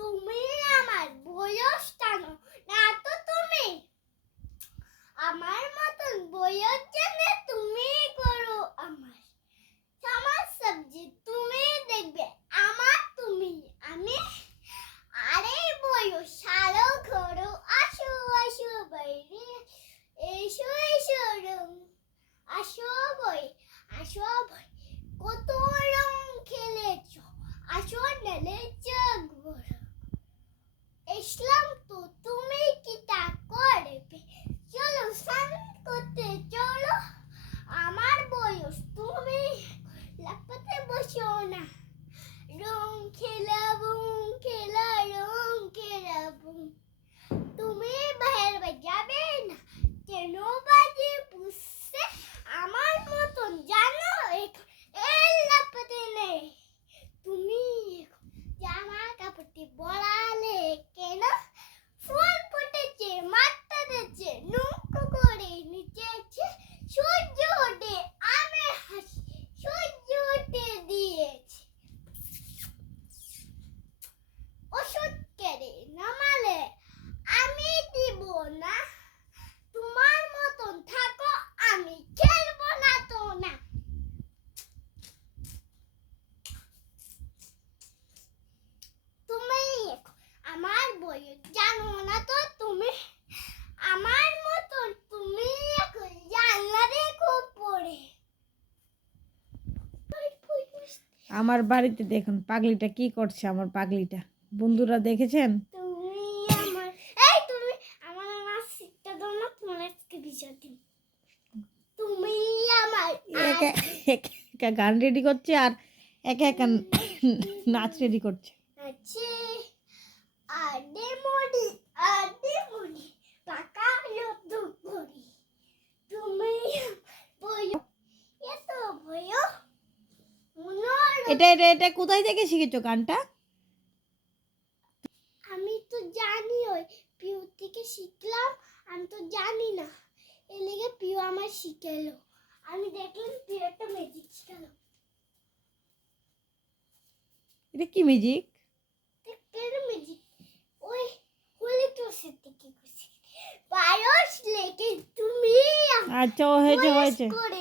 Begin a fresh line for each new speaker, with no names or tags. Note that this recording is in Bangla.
tú me llamas না আমার
বাড়িতে দেখুন পাগলিটা কি করছে আমার পাগলিটা। বন্ধুরা দেখেছেন? একা গান রেডি করছে আর একা একা নাচ রেডি করছে।
আছে আডে
এটা এটা এটা কোথায় থেকে শিখেছো গানটা?
আমি তো জানি ওই পিউ থেকে শিখলাম আমি তো জানি না। এর লেগে পিউ আমার শিখালো। আমি দেখলাম পিউ একটা ম্যাজিক শিখালো।
এটা কি মিউজিক
কেন ম্যাজিক ওই হোলি ক্রসের থেকে করছি পারস লেগে তুমি
আচ্ছা হয়েছে হয়েছে।
করেছে